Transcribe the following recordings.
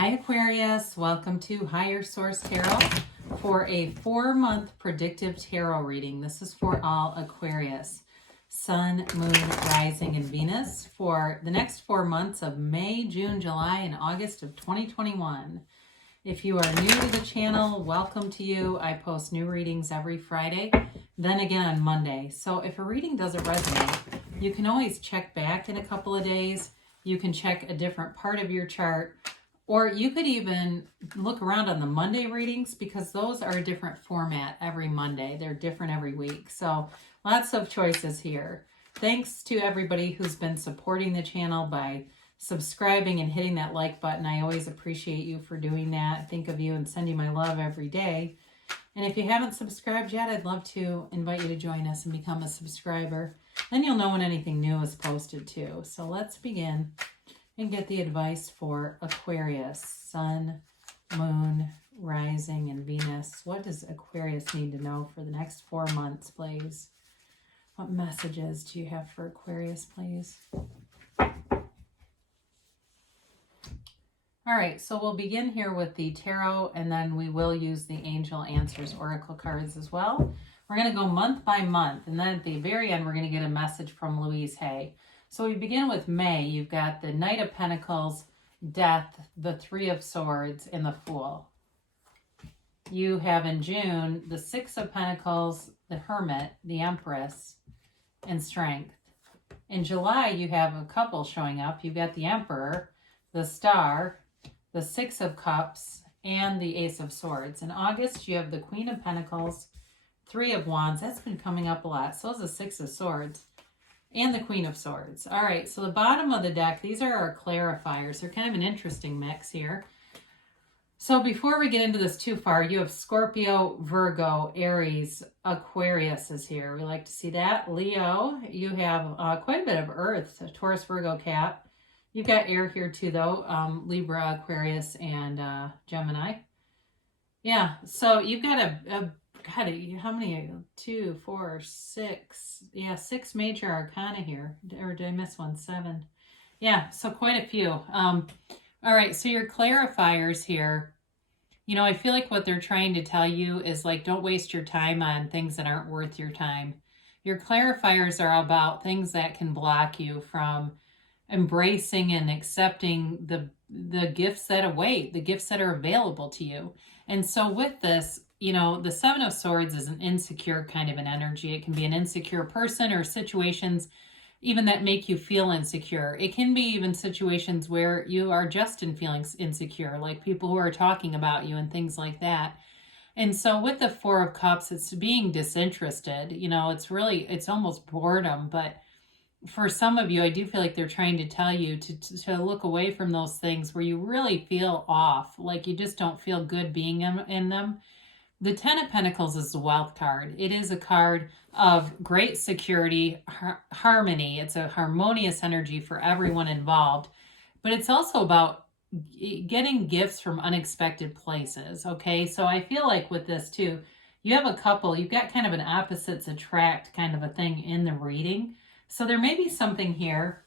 Hi Aquarius, welcome to Higher Source Tarot for a 4-month predictive tarot reading. This is for all Aquarius, Sun, Moon, Rising, and Venus for the next 4 months of May, June, July, and August of 2021. If you are new to the channel, welcome to you. I post new readings every Friday, then again on Monday. So if a reading doesn't resonate, you can always check back in a couple of days. You can check a different part of your chart. Or you could even look around on the Monday readings because those are a different format every Monday. They're different every week. So lots of choices here. Thanks to everybody who's been supporting the channel by subscribing and hitting that like button. I always appreciate you for doing that. Think of you and send you my love every day. And if you haven't subscribed yet, I'd love to invite you to join us and become a subscriber. Then you'll know when anything new is posted too. So let's begin and get the advice for Aquarius, Sun, Moon, Rising, and Venus. What does Aquarius need to know for the next 4 months, please? What messages do you have for Aquarius, please? All right, so we'll begin here with the tarot, and then we will use the Angel Answers Oracle cards as well. We're going to go month by month, and then at the very end, we're going to get a message from Louise Hay. So we begin with May. You've got the Knight of Pentacles, Death, the Three of Swords, and the Fool. You have in June the Six of Pentacles, the Hermit, the Empress, and Strength. In July, you have a couple showing up. You've got the Emperor, the Star, the Six of Cups, and the Ace of Swords. In August, you have the Queen of Pentacles, Three of Wands. That's been coming up a lot. So is the Six of Swords. And the Queen of Swords. All right, so the bottom of the deck, these are our clarifiers. They're kind of an interesting mix here. So before we get into this too far, you have Scorpio, Virgo, Aries, Aquarius is here. We like to see that. Leo, you have quite a bit of Earth, Taurus, Virgo, Cap. You've got air here too, though. Libra, Aquarius, and Gemini. Yeah, so you've got God, how many? 2, 4, 6. Yeah, 6 major arcana here. Or did I miss one? 7. Yeah, so quite a few. All right, so your clarifiers here, you know, I feel like what they're trying to tell you is like, don't waste your time on things that aren't worth your time. Your clarifiers are about things that can block you from embracing and accepting the gifts that await, the gifts that are available to you. And so with this, you know, the Seven of Swords is an insecure kind of an energy. It can be an insecure person or situations even that make you feel insecure. It can be even situations where you are just in feelings insecure, like people who are talking about you and things like that. And so with the Four of Cups, it's being disinterested. You know, it's almost boredom. But for some of you, I do feel like they're trying to tell you to look away from those things where you really feel off, like you just don't feel good being in them. The Ten of Pentacles is the Wealth card. It is a card of great security, harmony. It's a harmonious energy for everyone involved. But it's also about getting gifts from unexpected places, okay? So I feel like with this too, you have a couple, you've got kind of an opposites attract kind of a thing in the reading. So there may be something here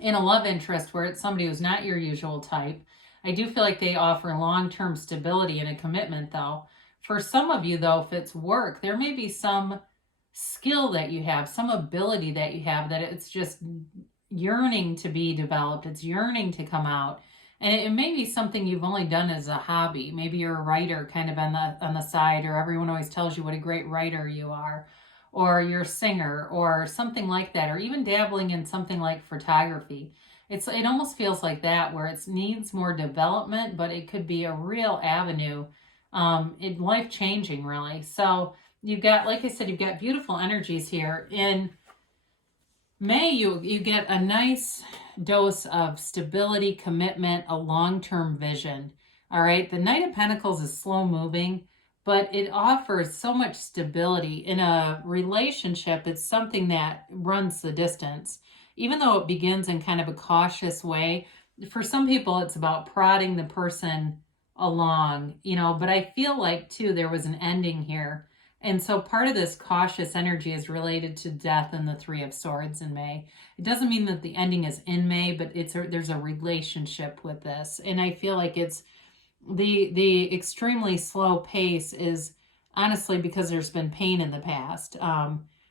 in a love interest where it's somebody who's not your usual type. I do feel like they offer long-term stability and a commitment, though. For some of you, though, if it's work, there may be some skill that you have, some ability that you have that it's just yearning to be developed. It's yearning to come out. And it may be something you've only done as a hobby. Maybe you're a writer kind of on the side, or everyone always tells you what a great writer you are, or you're a singer, or something like that, or even dabbling in something like photography. It almost feels like that, where it needs more development, but it could be a real avenue, life-changing, really. So you've got, like I said, you've got beautiful energies here. In May, you get a nice dose of stability, commitment, a long-term vision. All right, the Knight of Pentacles is slow-moving, but it offers so much stability. In a relationship, it's something that runs the distance. Even though it begins in kind of a cautious way, for some people it's about prodding the person along, you know, but I feel like too there was an ending here. And so part of this cautious energy is related to death and the Three of Swords in May. It doesn't mean that the ending is in May, but there's a relationship with this. And I feel like it's the extremely slow pace is honestly because there's been pain in the past.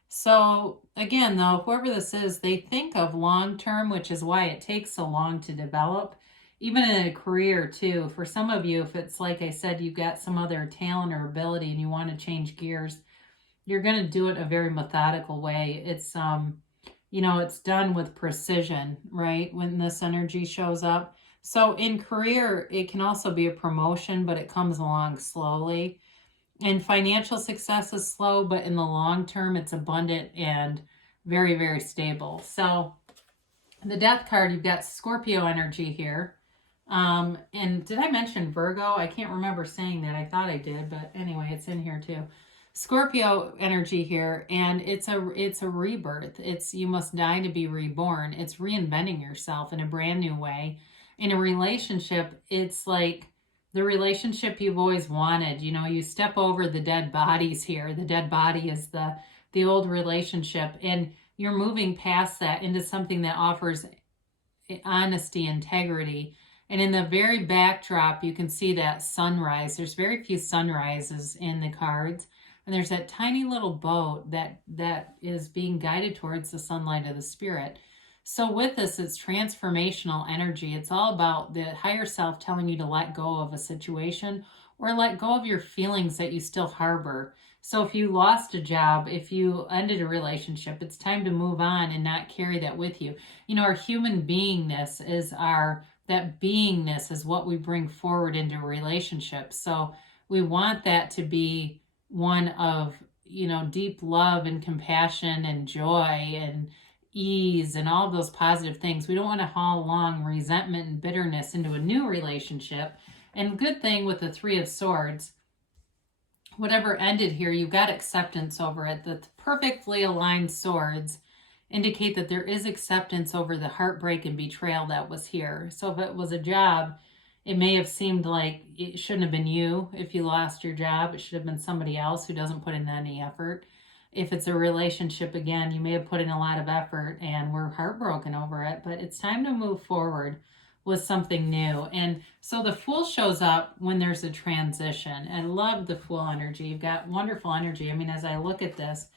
So again, though, whoever this is, they think of long term, which is why it takes so long to develop. Even in a career too, for some of you, if it's like I said, you've got some other talent or ability and you want to change gears, you're going to do it a very methodical way. It's, it's done with precision, right? When this energy shows up. So in career, it can also be a promotion, but it comes along slowly. And financial success is slow, but in the long term, it's abundant and very, very stable. So the Death card, you've got Scorpio energy here. And did I mention Virgo? I can't remember saying that. I thought I did, but anyway, it's in here too. Scorpio energy here, and it's a rebirth. It's you must die to be reborn. It's reinventing yourself in a brand new way. In a relationship, it's like the relationship you've always wanted. You step over the dead bodies here. The dead body is the old relationship, and you're moving past that into something that offers honesty, integrity. And in the very backdrop, you can see that sunrise. There's very few sunrises in the cards. And there's that tiny little boat that is being guided towards the sunlight of the spirit. So with this, it's transformational energy. It's all about the higher self telling you to let go of a situation or let go of your feelings that you still harbor. So if you lost a job, if you ended a relationship, it's time to move on and not carry that with you. Our human beingness is that beingness is what we bring forward into relationships. So we want that to be one of, deep love and compassion and joy and ease and all those positive things. We don't want to haul along resentment and bitterness into a new relationship. And good thing with the Three of Swords, whatever ended here, you've got acceptance over it. The perfectly aligned swords indicate that there is acceptance over the heartbreak and betrayal that was here. So if it was a job, it may have seemed like it shouldn't have been you if you lost your job. It should have been somebody else who doesn't put in any effort. If it's a relationship, again, you may have put in a lot of effort and we're heartbroken over it, but it's time to move forward with something new. And so the Fool shows up when there's a transition. I love the Fool energy. You've got wonderful energy. I mean, as I look at this,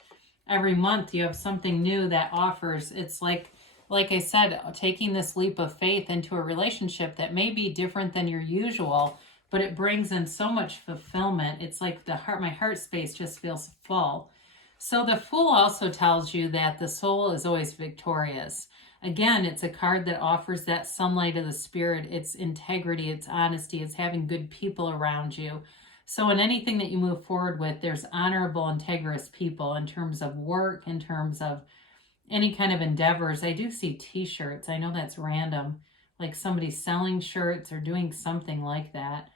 every month you have something new that offers. It's like I said, taking this leap of faith into a relationship that may be different than your usual, but it brings in so much fulfillment. It's like my heart space just feels full. So the Fool also tells you that the soul is always victorious. Again, it's a card that offers that sunlight of the spirit. It's integrity, it's honesty, it's having good people around you. So in anything that you move forward with, there's honorable, integrous people in terms of work, in terms of any kind of endeavors. I do see t-shirts. I know that's random, like somebody selling shirts or doing something like that.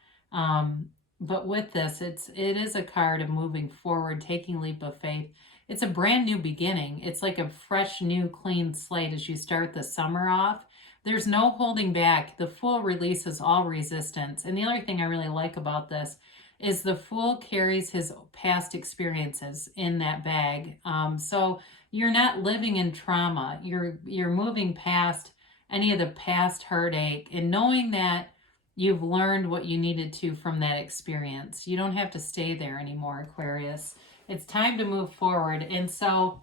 But with this, it is a card of moving forward, taking leap of faith. It's a brand new beginning. It's like a fresh, new, clean slate as you start the summer off. There's no holding back. The Fool releases all resistance. And the other thing I really like about this is the Fool carries his past experiences in that bag. So you're not living in trauma. You're moving past any of the past heartache and knowing that you've learned what you needed to from that experience. You don't have to stay there anymore, Aquarius. It's time to move forward. And so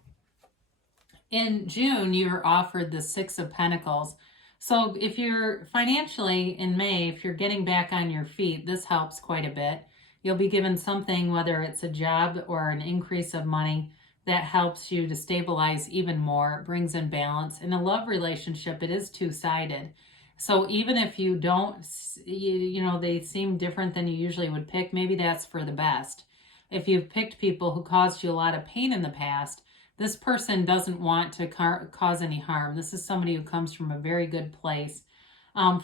in June, you're offered the Six of Pentacles. So if you're financially in May, if you're getting back on your feet, this helps quite a bit. You'll be given something, whether it's a job or an increase of money, that helps you to stabilize even more, brings in balance. In a love relationship, it is two-sided. So even if you don't, they seem different than you usually would pick, maybe that's for the best. If you've picked people who caused you a lot of pain in the past, this person doesn't want to cause any harm. This is somebody who comes from a very good place.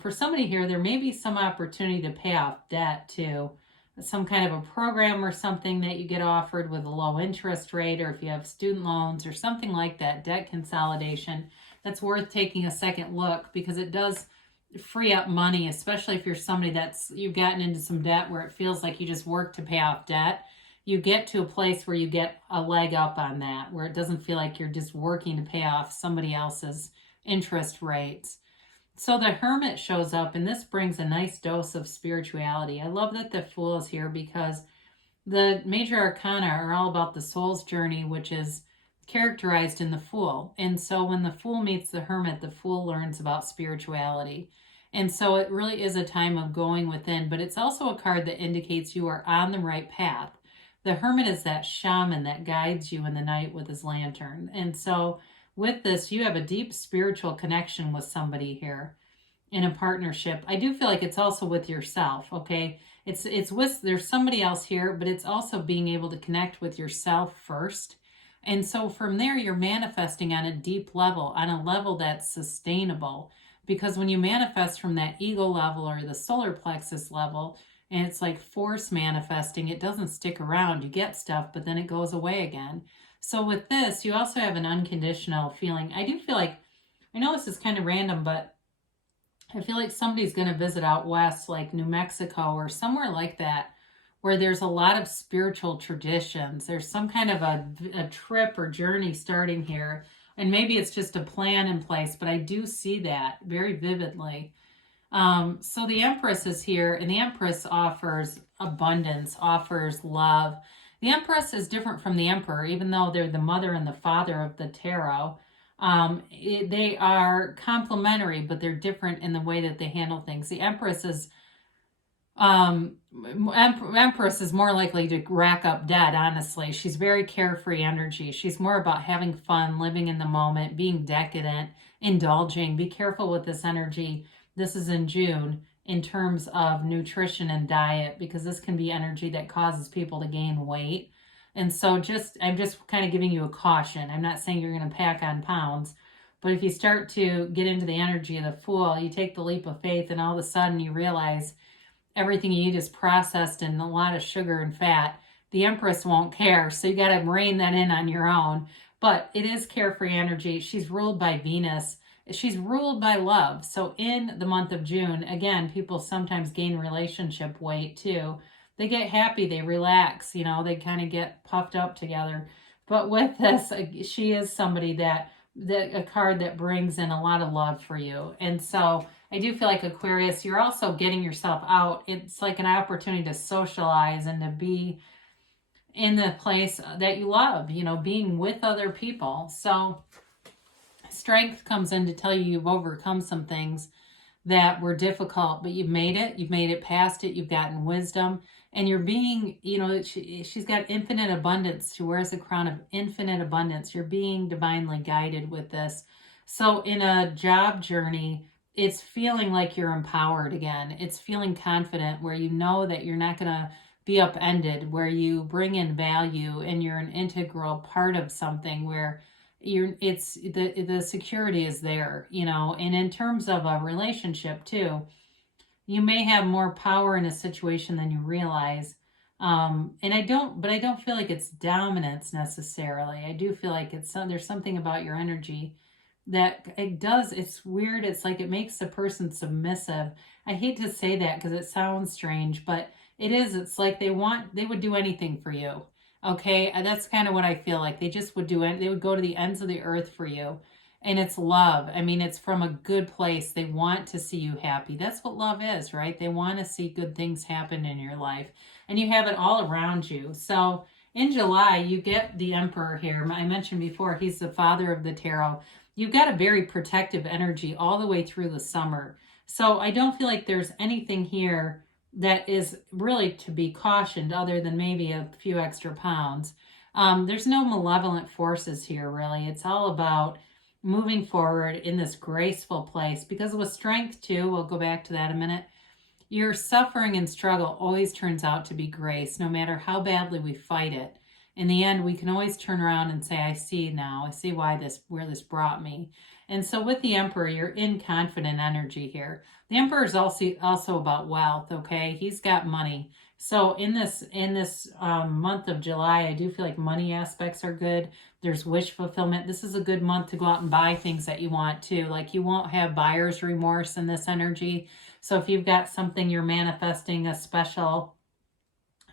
For somebody here, there may be some opportunity to pay off debt too. Some kind of a program or something that you get offered with a low interest rate, or if you have student loans or something like that, debt consolidation, that's worth taking a second look because it does free up money, especially if you're somebody you've gotten into some debt where it feels like you just work to pay off debt. you get to a place where you get a leg up on that, where it doesn't feel like you're just working to pay off somebody else's interest rates. So the Hermit shows up, and this brings a nice dose of spirituality. I love that the Fool is here because the major arcana are all about the soul's journey, which is characterized in the Fool. And so when the Fool meets the Hermit, the Fool learns about spirituality. And so it really is a time of going within, but it's also a card that indicates you are on the right path. The Hermit is that shaman that guides you in the night with his lantern. And so with this, you have a deep spiritual connection with somebody here in a partnership. I do feel like it's also with yourself, okay? It's with, there's somebody else here, but it's also being able to connect with yourself first. And so from there, you're manifesting on a deep level, on a level that's sustainable. Because when you manifest from that ego level or the solar plexus level, and it's like force manifesting, it doesn't stick around. You get stuff, but then it goes away again. So with this, you also have an unconditional feeling. I do feel like, I know this is kind of random, but I feel like somebody's going to visit out west, like New Mexico or somewhere like that, where there's a lot of spiritual traditions. There's some kind of a trip or journey starting here. And maybe it's just a plan in place, but I do see that very vividly. So the Empress is here, and the Empress offers abundance, offers love. The Empress is different from the Emperor, even though they're the mother and the father of the tarot. They are complementary, but they're different in the way that they handle things. The Empress is more likely to rack up debt, honestly. She's very carefree energy. She's more about having fun, living in the moment, being decadent, indulging. Be careful with this energy. This is in June in terms of nutrition and diet, because this can be energy that causes people to gain weight. And so I'm just kind of giving you a caution. I'm not saying you're going to pack on pounds, but if you start to get into the energy of the Fool, you take the leap of faith, and all of a sudden you realize everything you eat is processed and a lot of sugar and fat. The Empress won't care, so you got to rein that in on your own. But it is carefree energy. She's ruled by Venus. She's ruled by love. So in the month of June, again, people sometimes gain relationship weight too. They get happy, they relax, they kind of get puffed up together. But with this, she is somebody that a card that brings in a lot of love for you. And so I do feel like Aquarius, you're also getting yourself out. It's like an opportunity to socialize and to be in the place that you love, being with other people. So strength comes in to tell you you've overcome some things that were difficult, but you've made it past it, you've gotten wisdom, and you're being, she's got infinite abundance. She wears a crown of infinite abundance. You're being divinely guided with this. So in a job journey, it's feeling like you're empowered again. It's feeling confident, where you know that you're not going to be upended, where you bring in value and you're an integral part of something, where the security is there, and in terms of a relationship too, you may have more power in a situation than you realize. And I don't feel like it's dominance necessarily. I do feel like there's something about your energy that it's weird. It's like it makes the person submissive. I hate to say that because it sounds strange, but it's like they would do anything for you. Okay, that's kind of what I feel like. They just would do it. They would go to the ends of the earth for you. And it's love. I mean, it's from a good place. They want to see you happy. That's what love is, right? They want to see good things happen in your life. And you have it all around you. So in July, you get the Emperor here. I mentioned before, he's the father of the tarot. You've got a very protective energy all the way through the summer. So I don't feel like there's anything here that is really to be cautioned, other than maybe a few extra pounds. There's no malevolent forces here, really. It's all about moving forward in this graceful place. Because with strength too, we'll go back to that in a minute, your suffering and struggle always turns out to be grace, no matter how badly we fight it. In the end, we can always turn around and say, I see now. I see where this brought me. And so with the Emperor, you're in confident energy here. The Emperor is also about wealth, okay? He's got money. So in this month of July, I do feel like money aspects are good. There's wish fulfillment. This is a good month to go out and buy things that you want too. Like, you won't have buyer's remorse in this energy. So if you've got something you're manifesting, a special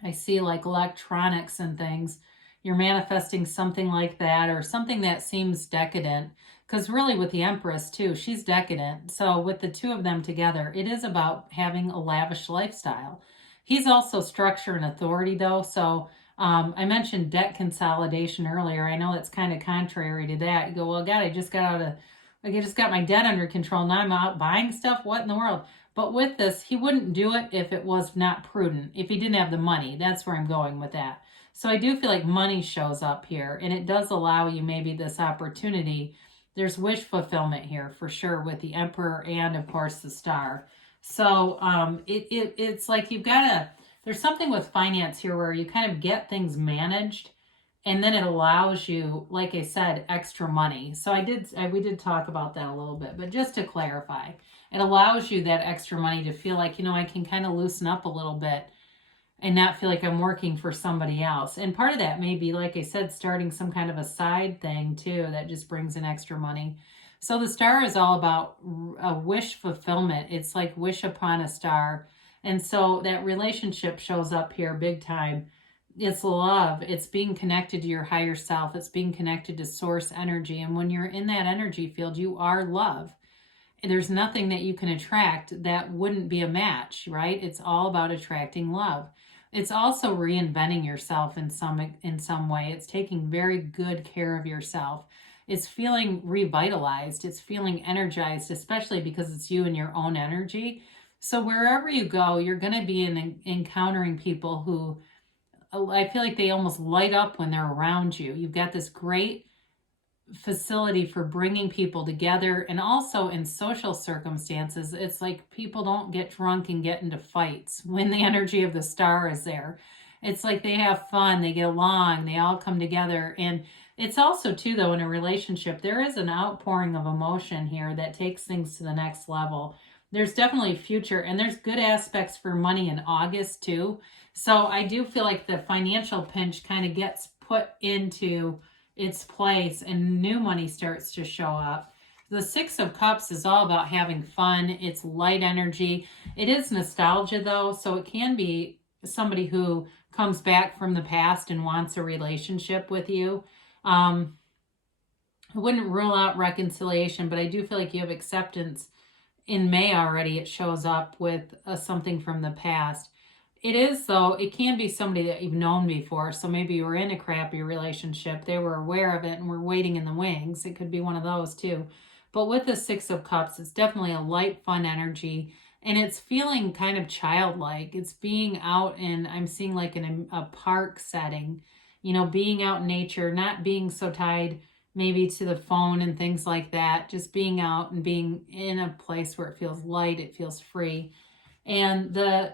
I see like electronics and things. You're manifesting something like that or something that seems decadent. Because really, with the Empress, too, she's decadent. So, with the two of them together, it is about having a lavish lifestyle. He's also structure and authority, though. So, I mentioned debt consolidation earlier. I know that's kind of contrary to that. You go, well, God, I just got my debt under control. Now I'm out buying stuff. What in the world? But with this, he wouldn't do it if it was not prudent, if he didn't have the money. That's where I'm going with that. So I do feel like money shows up here, and it does allow you maybe this opportunity. There's wish fulfillment here for sure with the Emperor and, of course, the Star. So it's like there's something with finance here where you kind of get things managed, and then it allows you, like I said, extra money. So we did talk about that a little bit, but just to clarify, it allows you that extra money to feel like, I can kind of loosen up a little bit and not feel like I'm working for somebody else. And part of that may be, like I said, starting some kind of a side thing too that just brings in extra money. So the Star is all about a wish fulfillment. It's like wish upon a star. And so that relationship shows up here big time. It's love. It's being connected to your higher self. It's being connected to source energy. And when you're in that energy field, you are love. There's nothing that you can attract that wouldn't be a match, right? It's all about attracting love. It's also reinventing yourself in some way. It's taking very good care of yourself. It's feeling revitalized. It's feeling energized, especially because it's you and your own energy. So wherever you go, you're going to be encountering people who I feel like they almost light up when they're around you. You've got this great facility for bringing people together, and also in social circumstances, it's like people don't get drunk and get into fights when the energy of the Star is there. It's like they have fun, they get along, they all come together. And it's also too, though, in a relationship, there is an outpouring of emotion here that takes things to the next level. There's definitely future, and there's good aspects for money in August too. So I do feel like the financial pinch kind of gets put into its place and new money starts to show up. The Six of Cups is all about having fun. It's light energy. It is nostalgia, though, so it can be somebody who comes back from the past and wants a relationship with you. I wouldn't rule out reconciliation, but I do feel like you have acceptance. In May already, it shows up with something from the past. It is, though, it can be somebody that you've known before. So maybe you were in a crappy relationship. They were aware of it and were waiting in the wings. It could be one of those too. But with the Six of Cups, it's definitely a light, fun energy. And it's feeling kind of childlike. It's being out in, I'm seeing like in a park setting, being out in nature, not being so tied maybe to the phone and things like that. Just being out and being in a place where it feels light, it feels free. And the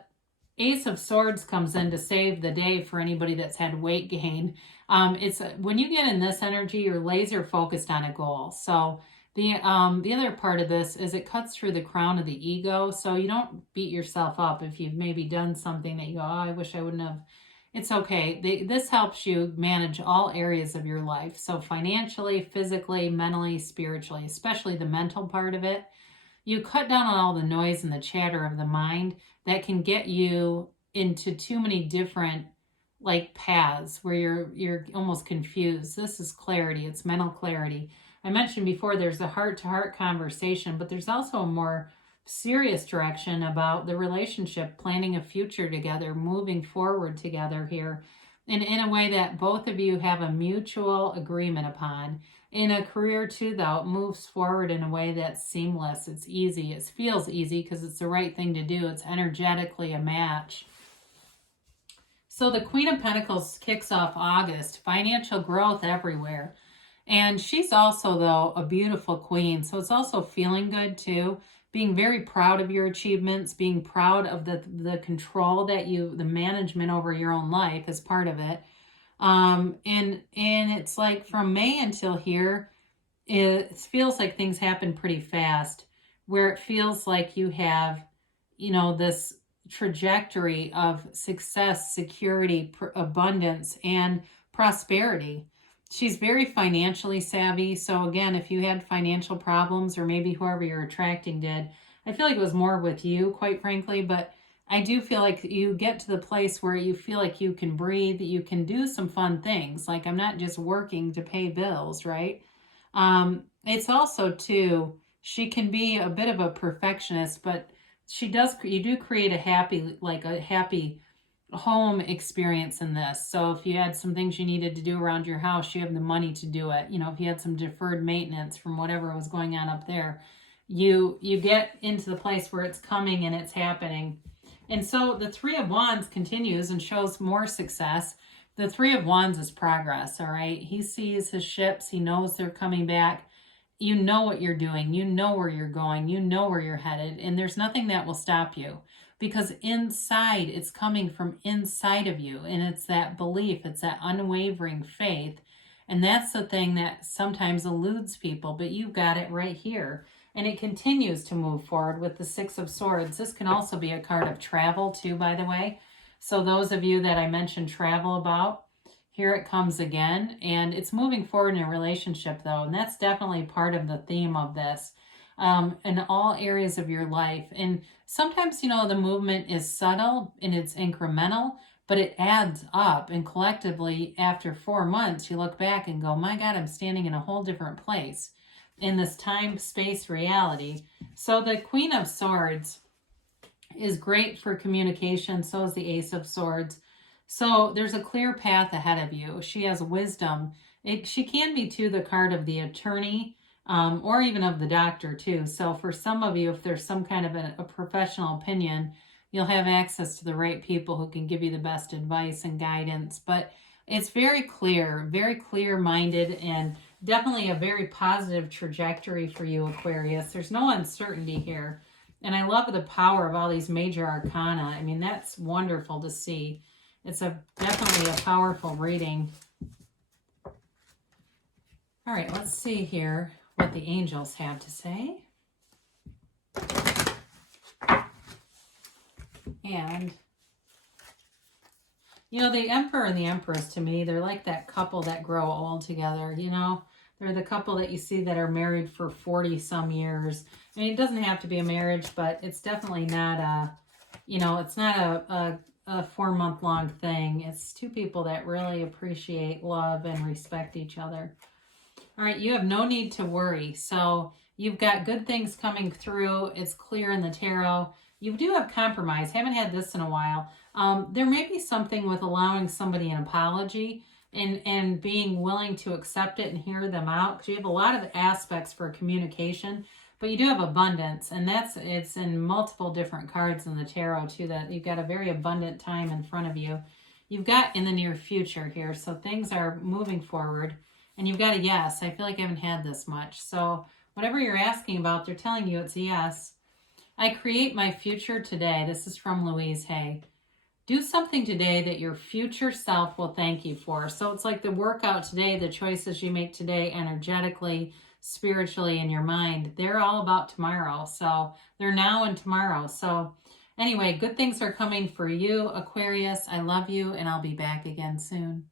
Ace of Swords comes in to save the day for anybody that's had weight gain. It's when you get in this energy, you're laser focused on a goal. So the other part of this is it cuts through the crown of the ego. So you don't beat yourself up if you've maybe done something that you go, oh, I wish I wouldn't have. It's okay. This helps you manage all areas of your life. So financially, physically, mentally, spiritually, especially the mental part of it. You cut down on all the noise and the chatter of the mind that can get you into too many different paths where you're almost confused. This is clarity. It's mental clarity. I mentioned before there's a heart-to-heart conversation, but there's also a more serious direction about the relationship, planning a future together, moving forward together here, and in a way that both of you have a mutual agreement upon. In a career too, though, it moves forward in a way that's seamless. It's easy. It feels easy because it's the right thing to do. It's energetically a match. So the Queen of Pentacles kicks off August. Financial growth everywhere. And she's also, though, a beautiful queen. So it's also feeling good too. Being very proud of your achievements. Being proud of the control that the management over your own life is part of it. And it's like from May until here, it feels like things happen pretty fast, where it feels like you have, this trajectory of success, security, abundance, and prosperity. She's very financially savvy. So again, if you had financial problems, or maybe whoever you're attracting did, I feel like it was more with you, quite frankly, but I do feel like you get to the place where you feel like you can breathe, you can do some fun things. Like I'm not just working to pay bills, right? It's also too, she can be a bit of a perfectionist, but you do create a happy home experience in this. So if you had some things you needed to do around your house, you have the money to do it. You know, if you had some deferred maintenance from whatever was going on up there, you get into the place where it's coming and it's happening. And so the Three of Wands continues and shows more success. The Three of Wands is progress, all right? He sees his ships. He knows they're coming back. You know what you're doing. You know where you're going. You know where you're headed. And there's nothing that will stop you, because inside, it's coming from inside of you. And it's that belief. It's that unwavering faith. And that's the thing that sometimes eludes people, but you've got it right here. And it continues to move forward with the Six of Swords. This can also be a card of travel too, by the way. So those of you that I mentioned travel about, here it comes again. And it's moving forward in a relationship though. And that's definitely part of the theme of this, in all areas of your life. And sometimes, you know, the movement is subtle and it's incremental, but it adds up. And collectively, after 4 months, you look back and go, my God, I'm standing in a whole different place in this time-space reality. So the Queen of Swords is great for communication. So is the Ace of Swords. So there's a clear path ahead of you. She has wisdom. She can be too the card of the attorney, or even of the doctor too. So for some of you, if there's some kind of a professional opinion, you'll have access to the right people who can give you the best advice and guidance. But it's very clear-minded, and definitely a very positive trajectory for you, Aquarius. There's no uncertainty here. And I love the power of all these major arcana. I mean, that's wonderful to see. It's definitely a powerful reading. All right, let's see here what the angels have to say. And, you know, the Emperor and the Empress, to me, they're like that couple that grow old together, you know? They're the couple that you see that are married for 40-some years. I mean, it doesn't have to be a marriage, but it's definitely not it's not a 4-month-long thing. It's two people that really appreciate, love, and respect each other. All right, you have no need to worry. So you've got good things coming through. It's clear in the tarot. You do have compromise. Haven't had this in a while. There may be something with allowing somebody an apology and being willing to accept it and hear them out, because you have a lot of aspects for communication, but you do have abundance, and it's in multiple different cards in the tarot too, that you've got a very abundant time in front of you. You've got in the near future here, so things are moving forward, and you've got a yes. I feel like I haven't had this much. So whatever you're asking about, they're telling you it's a yes. I create my future today. This is from Louise Hay. Do something today that your future self will thank you for. So it's like the workout today, the choices you make today energetically, spiritually, in your mind, they're all about tomorrow. So they're now and tomorrow. So anyway, good things are coming for you, Aquarius. I love you, and I'll be back again soon.